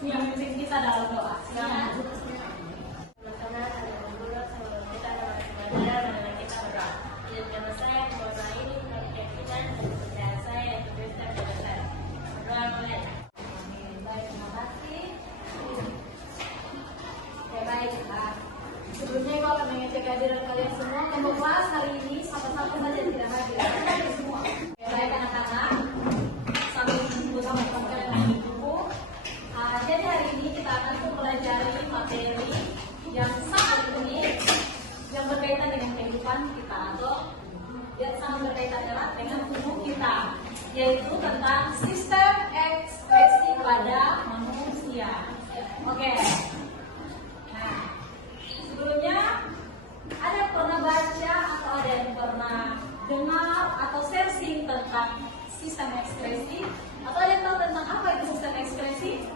memimpin kita dalam doa. Silakan. Sebelumnya Ibu akan mengecek kehadiran kalian semua. Untuk kelas hari ini satu-satu saja yang tidak hadir. Hadir semua. Baik anak-anak, sambil menunggu sama-sama kalian di buku. Jadi hari ini kita akan mempelajari materi yang sangat unik yang berkaitan dengan kehidupan kita atau yang sangat berkaitan erat dengan tubuh kita, yaitu tentang sistem ekspresi pada manusia. Oke. Sebelumnya, ada yang pernah baca atau ada yang pernah dengar atau searching tentang sistem ekspresi? Atau ada yang tahu tentang apa itu sistem ekspresi?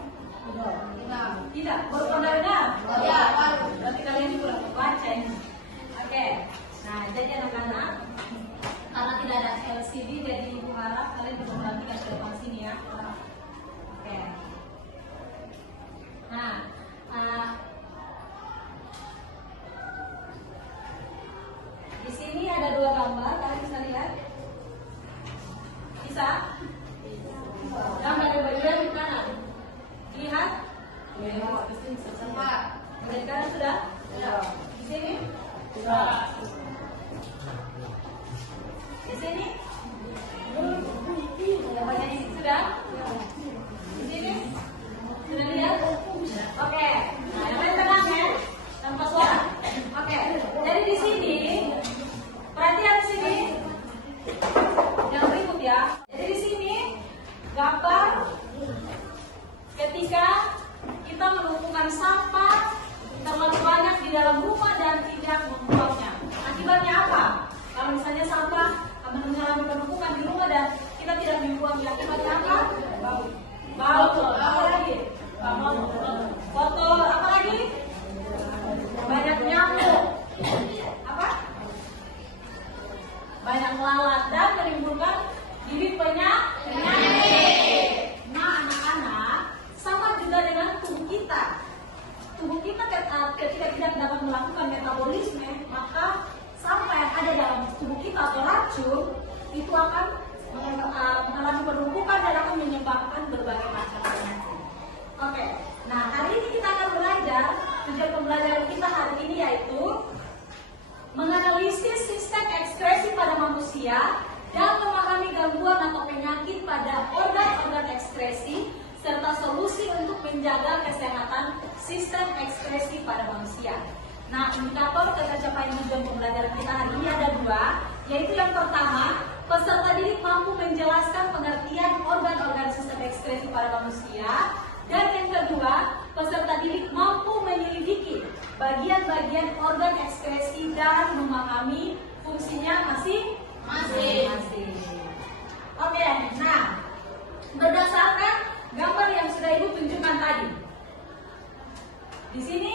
Tidak. Baru pernah dengar? Ya, baru. Berarti kalian ini kurang membaca ini. Oke. Nah, jadi anak-anak, karena tidak ada LCD, jadi Ibu harap kalian bisa perhatikan ke depan sini ya. Oke. Nah, di sini ada dua gambar, kalian bisa lihat? Bisa? Gambar yang bagian di kanan. Lihat? Dari kanan sudah? Di sini? Di sini? Yang bagian ini sudah? Di sini? Sudah lihat? Oke. Nah, yang paling tenang ya, tanpa suara. Oke. Jadi di sini, perhatian sini, yang berikut ya. Jadi di sini gambar ketika kita menumpukan sampah terlalu banyak di dalam rumah dan tidak membuangnya. Akibatnya apa? Kalau misalnya sampah mengalami penumpukan di rumah dan kita tidak membuangnya, akibatnya apa? Bau. Apa lagi? Kotor. Apa lagi? Banyak nyamuk. Apa? Banyak lalat dan menimbulkan bibit penyakit. Nah, anak-anak, sama juga dengan tubuh kita. Tubuh kita ketika tidak dapat melakukan metabolisme, maka sampah yang ada dalam tubuh kita atau racun itu akan mengalami penumpukan dan akan menyebabkan berbagai macam penyakit. Oke, nah hari ini kita akan belajar, tujuan pembelajaran kita hari ini yaitu menganalisis sistem ekspresi pada manusia dan memahami gangguan atau penyakit pada organ-organ ekspresi serta solusi untuk menjaga kesehatan sistem ekspresi pada manusia. Nah, indikator tercapaian tujuan pembelajaran kita hari ini ada dua, yaitu yang pertama, peserta didik mampu menjelaskan pengertian organ-organ sistem ekspresi pada manusia, dan yang kedua, peserta didik mampu menyelidiki bagian-bagian organ ekspresi dan memahami fungsinya masing-masing. Oke, nah, berdasarkan gambar yang sudah Ibu tunjukkan tadi, di sini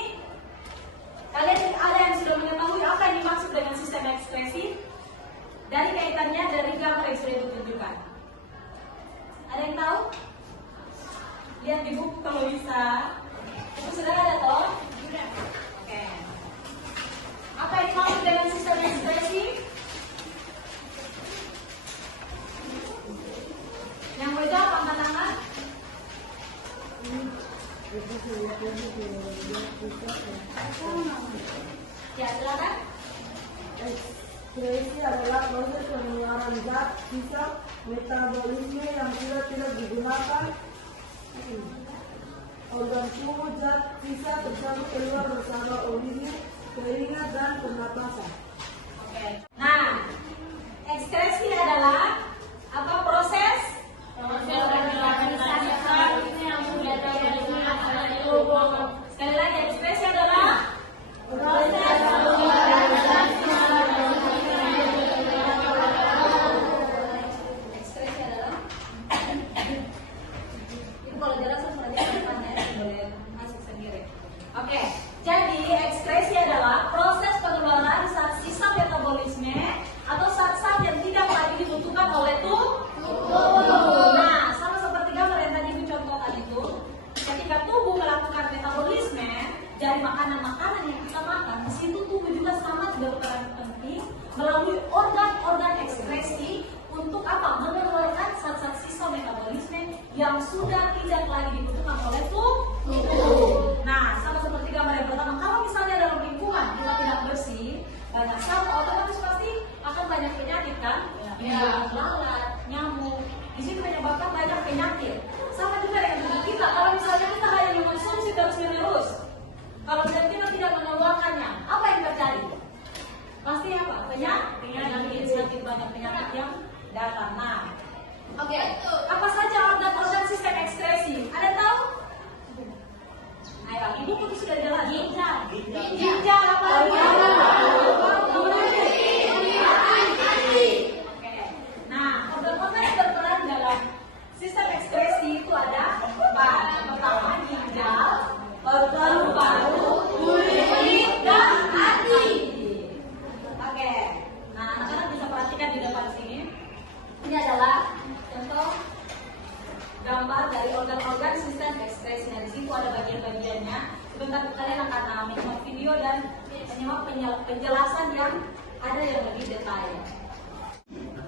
kalian ada yang sudah mengetahui apa yang dimaksud dengan sistem ekspresi dari kaitannya dari gambar yang sudah Ibu tunjukkan. Ada yang tahu? Lihat di buku kalau bisa. Itu sudah ada toh? Sudah. Oke. Apa yang dimaksud dengan sistem ekspresi? Yang mau jawab angkat tangan? Ya, silakan. Ekspresi adalah proses pengeluaran zat sisa metabolisme yang sudah tidak digunakan. Organ tubuh zat sisa tersebut keluar bersama urinnya, keringat dan pernapasan. Oke. Nah, ekskresi adalah apa proses? Sekali lagi, ekspresi adalah proses ekspresi adalah itu kalau jelas boleh masuk sendiri. Oke, jadi ekspresi adalah proses pengeluaran zat sisa metabolisme atau zat-zat yang tidak lagi dibutuhkan oleh sudah tidak lagi dibutuhkan oleh tubuh. Nah, sama seperti gambar yang pertama, kalau misalnya dalam lingkungan kita tidak bersih, banyak sampah, otomatis pasti akan banyak penyakit kan? Ya, lalat, nyamuk. Di situ menyebabkan banyak penyakit. Sama juga dengan tubuh kita. Kalau misalnya kita hanya mengonsumsi terus-menerus, kalau kita tidak mengeluarkannya, apa yang terjadi? Pasti apa? Penyakit, semakin banyak penyakit yang datang. Nah, oke. Apa saja organ-organ sistem ekskresi? Ada tahu? Ayo, ibu itu sudah jelas. Ginjal apa lagi? Oke. Nah, organ-organ yang berperan dalam sistem ekskresi itu ada empat. Yang pertama ginjal, paru-paru, kulit, dan hati. Oke. Nah, anak-anak bisa perhatikan di depan sini. Ini adalah contoh gambar dari organ-organ sistem ekskresi. Di situ ada bagian-bagiannya. Sebentar kalian akan menyimak video dan menyimak penjelasan yang ada yang lebih detail.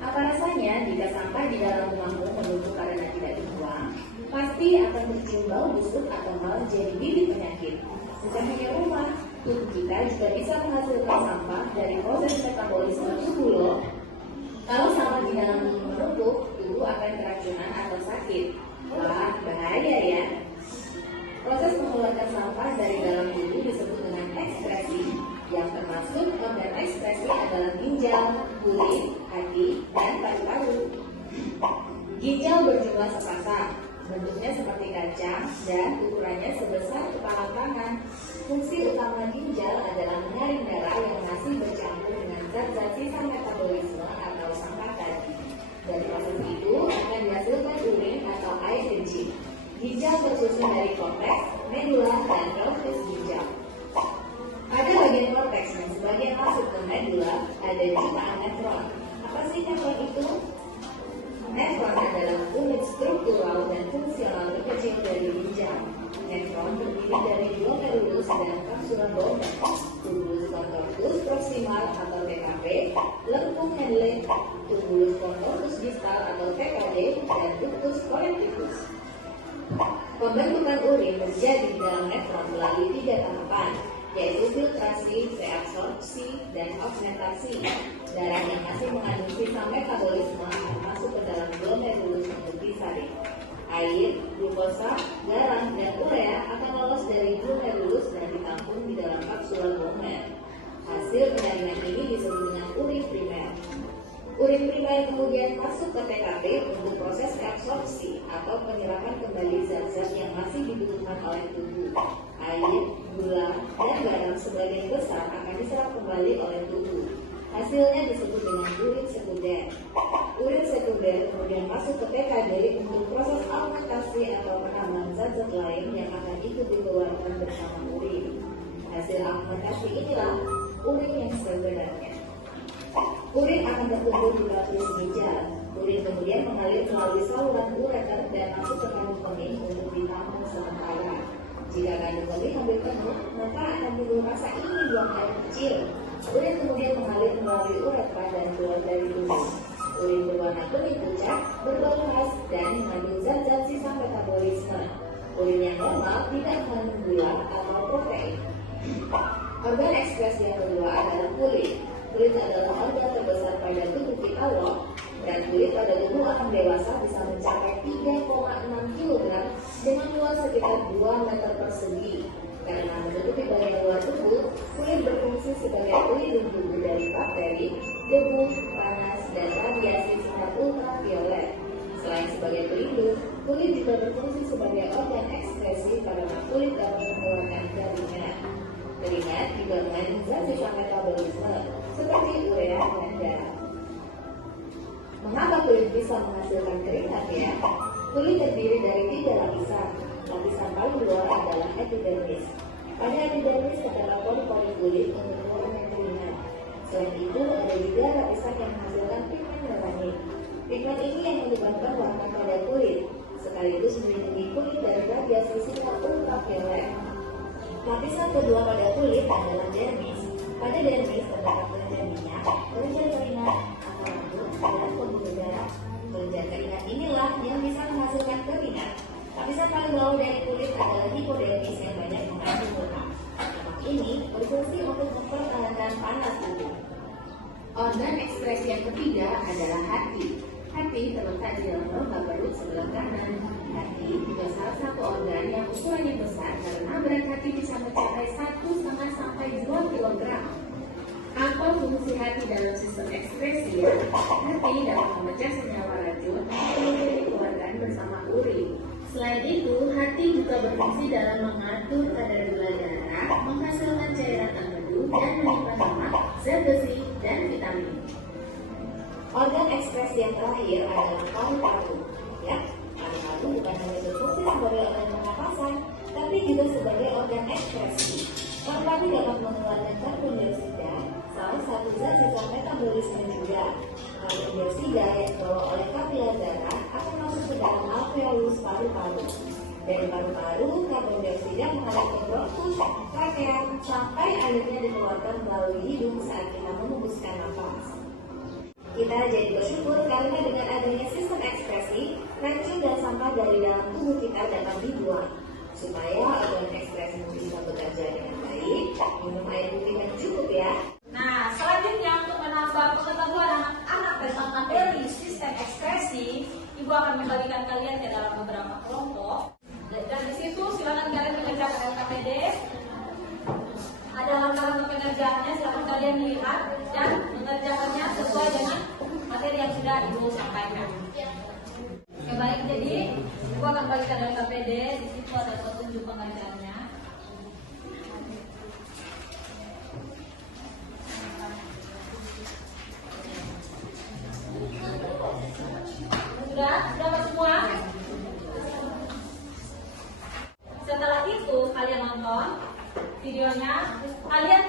Apa rasanya jika sampah di dalam rumahmu menumpuk karena tidak dibuang? Pasti akan mencium bau busuk atau malah jadi bibit penyakit. Bukan hanya rumah, tubuh kita juga bisa menghasilkan sampah dari proses metabolisme tubuh loh. Kalau sampah di dalam menumpuk, tubuh akan keracunan atau sakit. Wah, bahaya ya. Proses mengeluarkan sampah dari dalam tubuh disebut dengan ekskresi. Yang termasuk organ ekskresi adalah ginjal, kulit, hati, dan paru-paru. Ginjal berjumlah sepasang, bentuknya seperti kacang dan ukurannya sebesar kepala tangan. Fungsi utama ginjal adalah menyaring darah yang masih bercampur dengan zat-zat sisa metabolisme atau sampah tadi. Dari proses itu akan dihasilkan urin atau air kencing. Ginjal tersusun dari korteks, medula, dan pelvis ginjal. Pada bagian korteks dan sebagian masuk ke medula ada jutaan nefron. Apa sih nefron itu? Nefron adalah unit struktural dan fungsional terkecil dari ginjal. Nefron terdiri dari glomerulus dan kapsula Bowman, tubulus contortus proximal atau TKP, lengkung Henle, tubulus contortus distal atau TKD, dan ductus collectivus. Pembentukan urin terjadi di dalam nefron melalui 3 tahapan, yaitu filtrasi, reabsorpsi, dan augmentasi. Darah yang masih mengandung sisa metabolisme akan masuk ke dalam glomerulus untuk disaring. Air, glukosa, garam, dan urea akan lolos dari glomerulus dan ditampung di dalam kapsula Bowman. Hasil penyaringan ini disebut dengan urin primer. Urin primer kemudian masuk ke TKP untuk proses reabsorpsi atau penyerapan kembali zat-zat yang masih dibutuhkan oleh tubuh. Air, gula, dan garam sebagian besar akan diserap kembali oleh tubuh. Hasilnya disebut dengan urin sekunder. Urin sekunder kemudian masuk ke TKD untuk proses augmentasi atau penambahan zat-zat lain yang akan ikut dikeluarkan bersama urin. Hasil augmentasi inilah urin yang sebenarnya. Urin akan terkumpul di pelvis ginjal. Urin kemudian mengalir melalui saluran ureter dan masuk ke kandung kemih untuk ditampung sementara. Jika kandung kemih hampir penuh, maka akan timbul rasa ingin buang air kecil. Urin kemudian mengalir melalui uretra dan keluar dari tubuh. Urin berwarna kuning pucat, berbau khas, dan mengandung zat-zat sisa metabolisme. Urin yang normal tidak mengandung gula atau protein. Organ ekskresi yang kedua adalah kulit. Kulit adalah organ terbesar pada tubuh kita loh. Dan kulit pada tubuh orang dewasa bisa mencapai 3,6 kg dengan luas sekitar 2 meter persegi. Karena menutupi bagian luar tubuh, kulit berfungsi sebagai pelindung tubuh dari bakteri, debu, panas, dan radiasi sinar ultraviolet. Selain sebagai pelindung, kulit juga berfungsi sebagai organ ekskresi karena kulit dapat mengeluarkan keringat. Keringat juga mengandung zat sisa metabolisme seperti urea dan darah. Mengapa kulit bisa menghasilkan keringat ya? Kulit terdiri dari 3 lapisan. Lapisan paling luar adalah epidermis. Pada epidermis terdapat pori-pori kulit yang mengeluarkan keringat. Selain itu, ada juga lapisan yang menghasilkan pigmen melanin. Pigmen ini yang menyebabkan warna pada kulit, sekaligus melindungi kulit dari radiasi sinar ultraviolet. Lapisan kedua pada kulit adalah dermis. Pada dermis terdapat kelenjar minyak, kelenjar keringat, asam lambung, dan pembuluh darah. Kelenjar keringat inilah yang bisa menghasilkan keringat. bau dari kulit adalah hipodermis yang banyak mengandung lemak. Lemak ini berfungsi untuk mempertahankan panas tubuh. Organ ekspresi yang ketiga adalah hati. Hati terletak di dalam rongga perut sebelah kanan. Hati juga salah satu organ yang ukurannya besar karena berat hati bisa mencapai 1,5 sampai 2 kg. Apa fungsi hati dalam sistem ekspresi? Hati dapat memecah senyawa racun yang dikeluarkan bersama urin. Selain itu, hati juga berfungsi dalam mengatur kadar gula darah, menghasilkan cairan empedu, dan menyimpan lemak, zat besi, dan vitamin. Organ ekspresi yang terakhir adalah paru-paru. Ya, paru-paru bukan hanya berfungsi sebagai organ pernapasan, tapi juga sebagai organ ekspresi. Paru-paru dapat mengeluarkan karbon dioksida, salah satu zat sisa metabolisme juga. Karbon dioksida yang dibawa oleh kapiler darah akan masuk ke dalam alveolus paru-paru. Dari paru-paru, karbon dioksida mengalir ke bronkus, trakea, sampai akhirnya dikeluarkan melalui hidung saat kita menghembuskan nafas. Kita jadi bersyukur karena dengan adanya sistem ekspresi, racun dan sampah dari dalam tubuh kita dapat dibuang. Supaya organ ekspresi bisa bekerja dengan baik, minum air putih yang cukup ya. Nah, selanjutnya untuk menambah pengetahuan anak-anak tentang materi sistem ekspresi, Ibu akan membagikan kalian ke dalam beberapa kelompok. Dan di situ silakan kalian mengerjakan LKPD. Ada langkah-langkah pengerjaannya, silakan kalian lihat dan mengerjakannya sesuai dengan materi yang sudah Ibu sampaikan. Oke, baik, jadi Ibu akan bagikan LKPD. Di situ ada petunjuk pengerjaannya. Sudah semua? Setelah itu kalian nonton videonya, kalian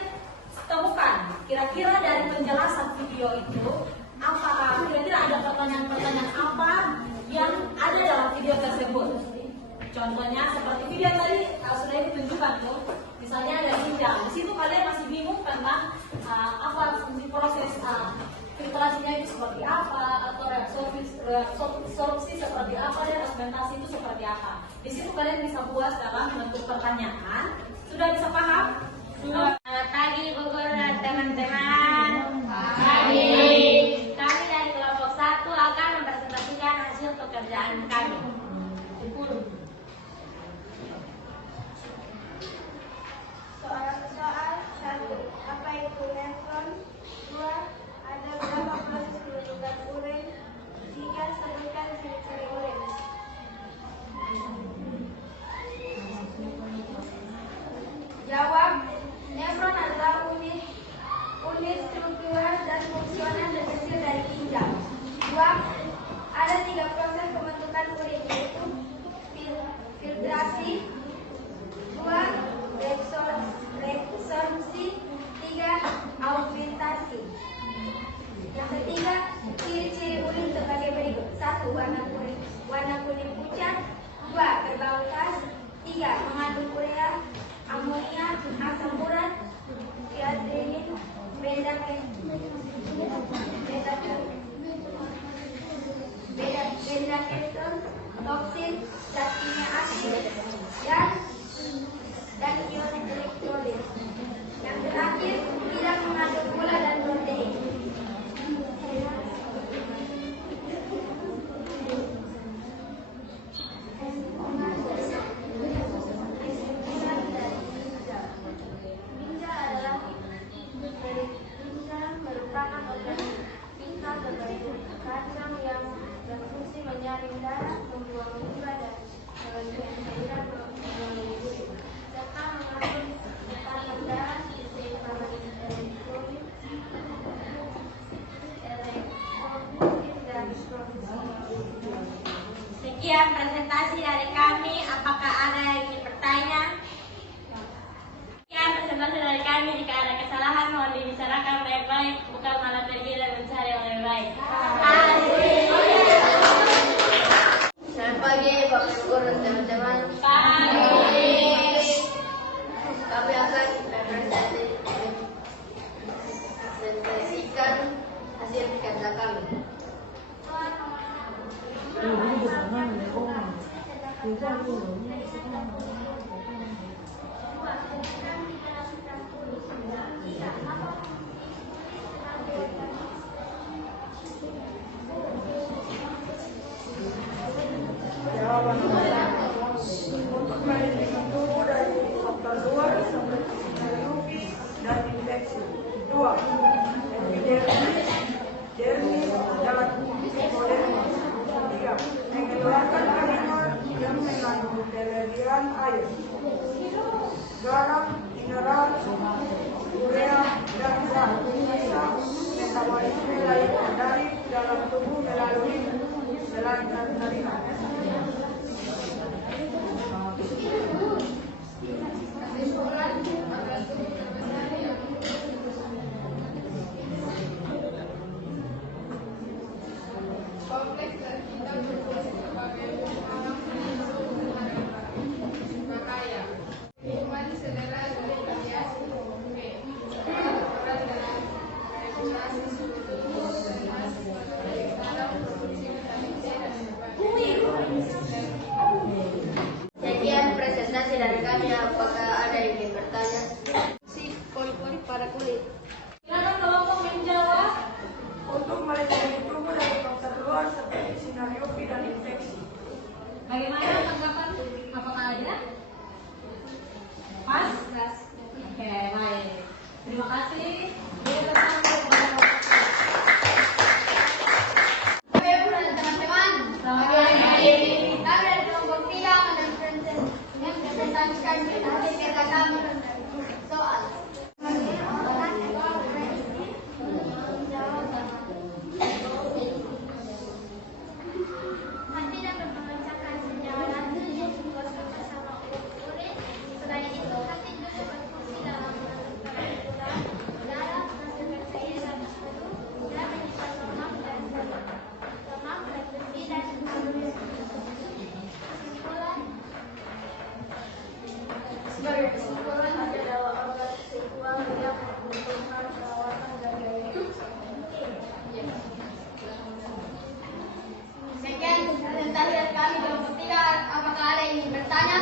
temukan kira-kira dari penjelasan video itu apakah kira-kira ada pertanyaan-pertanyaan apa yang ada dalam video tersebut. Contohnya seperti video tadi sudah ditunjukkan tuh, misalnya ada ginjal. Di situ kalian masih bingung tentang apa fungsi proses filtrasinya itu seperti apa, atau reabsorpsi seperti apa, dan fermentasi itu seperti apa. Di situ kalian bisa buat dalam bentuk pertanyaan. Sudah bisa paham? Sudah. Selamat pagi Bu Guru dan teman-teman. Pagi. Kami dari kelompok 1 akan mempresentasikan hasil pekerjaan kami. Soal 1. Apa itu neutron? 2. Ada berapa proses pembentukan urin? 3. Sebutkan ciri-ciri urin. Jawab. Neutron adalah unit struktural dan fungsional terkecil dari ginjal. 2. Ada 3 proses pembentukan urin, yaitu filtrasi, 2. Reabsorpsi, 3. Augmentasi. Yang ketiga, ciri-ciri urin sebagai berikut. 1. Warna kuning pucat. 2. Berbau khas. 3. Mengandung urea, amonia, asam urat, diadrenin, beta keton, toksin, zat kimia aktif, dan ion elektrolit. Yang terakhir, tidak mengandung gula dan protein. Ginjal merupakan organ vital berbentuk kacang yang berfungsi menyaring darah, membuang limbah, dan melengkapi cairan melalui serta mengatur tekanan darah, seimbang elektrolit, dan produksi. Sekian presentasi dari kami. Apakah ada yang ingin bertanya? Sekian presentasi dari kami. Jika ada kesalahan mohon dibicarakan baik-baik, bukan malah pergi dan mencari yang lebih baik. Selamat pagi Bapak Ibu dan teman-teman. Pagi. Kami akan mempresentasikan hasil kerja kami. Jawaban nomor 1 untuk melindungi tubuh dari faktor luar seperti sinar UV dan infeksi. 2. Epidermis, dermis, dan epidermis. 3. Mengeluarkan kalimat yang mengandung kelebihan air, garam, mineral, urea, dan zat bisa untuk metabolisme lainnya dari dalam tubuh melalui selain narina. Kompleks dan kita berfungsi sebagai alam makaya. Minuman selera dari variasi B. Peran dalam regulasi suhu tubuh dan masuk dalam produksi vitamin C dan Sekian presentasi dari kami. Apakah ada yang ingin bertanya? Si kulit pada kulit. Silakan kelompok menjawab. Untuk melindungi tubuh dari faktor luar seperti sinar UV dan infeksi. Bagaimana tanggapan? Apakah ada? Pas? Oke, baik. Terima kasih. Beri tepuk tangan kepada Bapak. Teman-teman, Selamat pagi. kita dari kelompok 3 mempresentasikan hasil kerja kami soal Nanti dapat membacakan sejarah membuat bersama urin. Selain itu, hati juga berfungsi dalam menentukan ukuran darah, menghasilkan cairan baru, dan menyimpan lemak dan besi dan kalori. Sebagai kesimpulan, ada dalam organ seksual yang membutuhkan perawatan dan gaya hidup. sekian presentasi dari kami kelompok 3. Apakah ada yang ingin bertanya?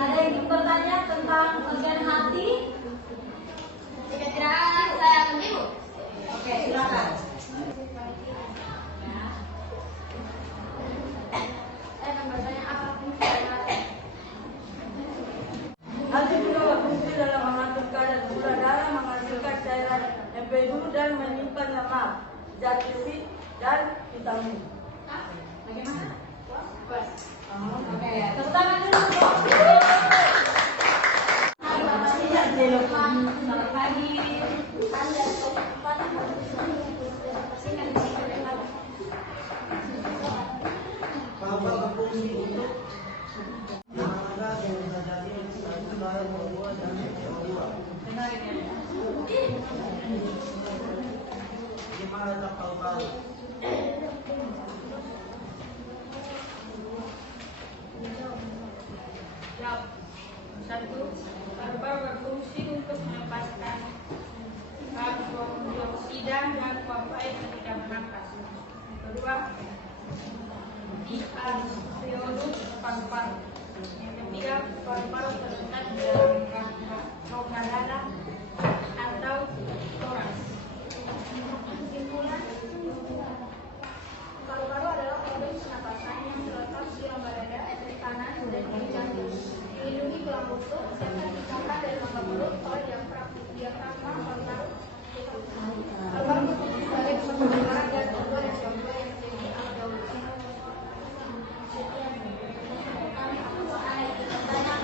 Ada yang ingin bertanya tentang organ hati? Jika tidak ada, saya akan ibu. Oke, silakan. Saya akan bertanya apa fungsi dari hati. Hati juga berfungsi dalam mengatur kadar gula darah, menghasilkan cairan empedu dan menyimpan lemak, zat besi dan vitamin. Bagaimana? Oke, tepuk tangan dulu. Selamat pagi. Anda cepat harus mempresentasikan sejarah. Bahwa berfungsi untuk menangkap yang terjadi dalam membuat dan membuat. Gimana tak tahu-tahu? Jawab. 1. Paru-paru berfungsi untuk melepaskan karbon dioksida dan uap air ketika bernafas. 2. Dialveolus paru-paru. Yang ketiga, paru-paru terletak di dalam rongga dada atau toraks. Kesimpulan, paru-paru adalah organ pernapasan yang terletak di rongga dada, kanan dan kiri jantung. Dilindungi tulang rusuk serta ditahan dari rongga mulut oleh diafragma paru-paru. Paru-paru berfungsi sebagai pusat udara dan kedua dan kedua yang menjadi alveolus. Kami aku ada yang bertanya.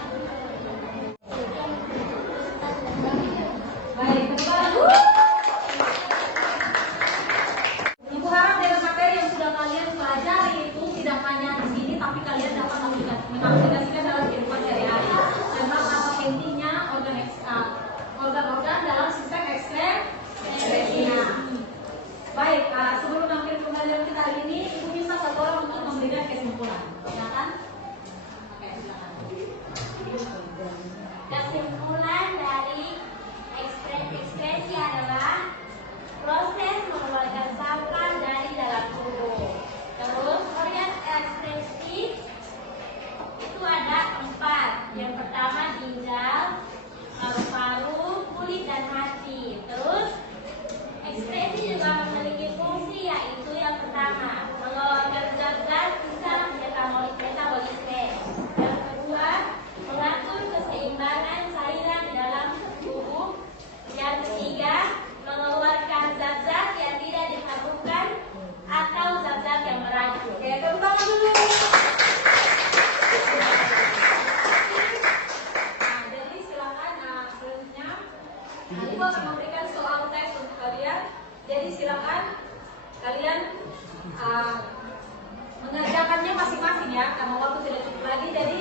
ya, karena waktu tidak cukup lagi. Jadi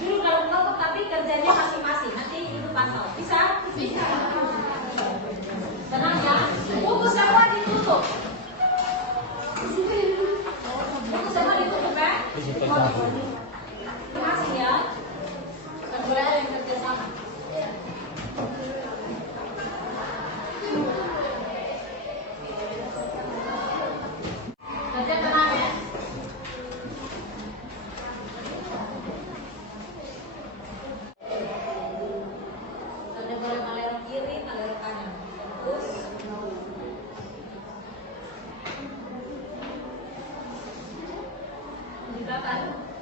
duduk dalam kelompok tapi kerjanya masing-masing. Nanti ibu pantau. Bisa? Bisa. Tenang ya. Buku semua ditutup. Buku semua ditutup ya. Terima kasih ya. Boleh ada yang kerja sama. Kerja tenang ya. Anda boleh melorot kiri, melorot kanan. Terus. Di belakang.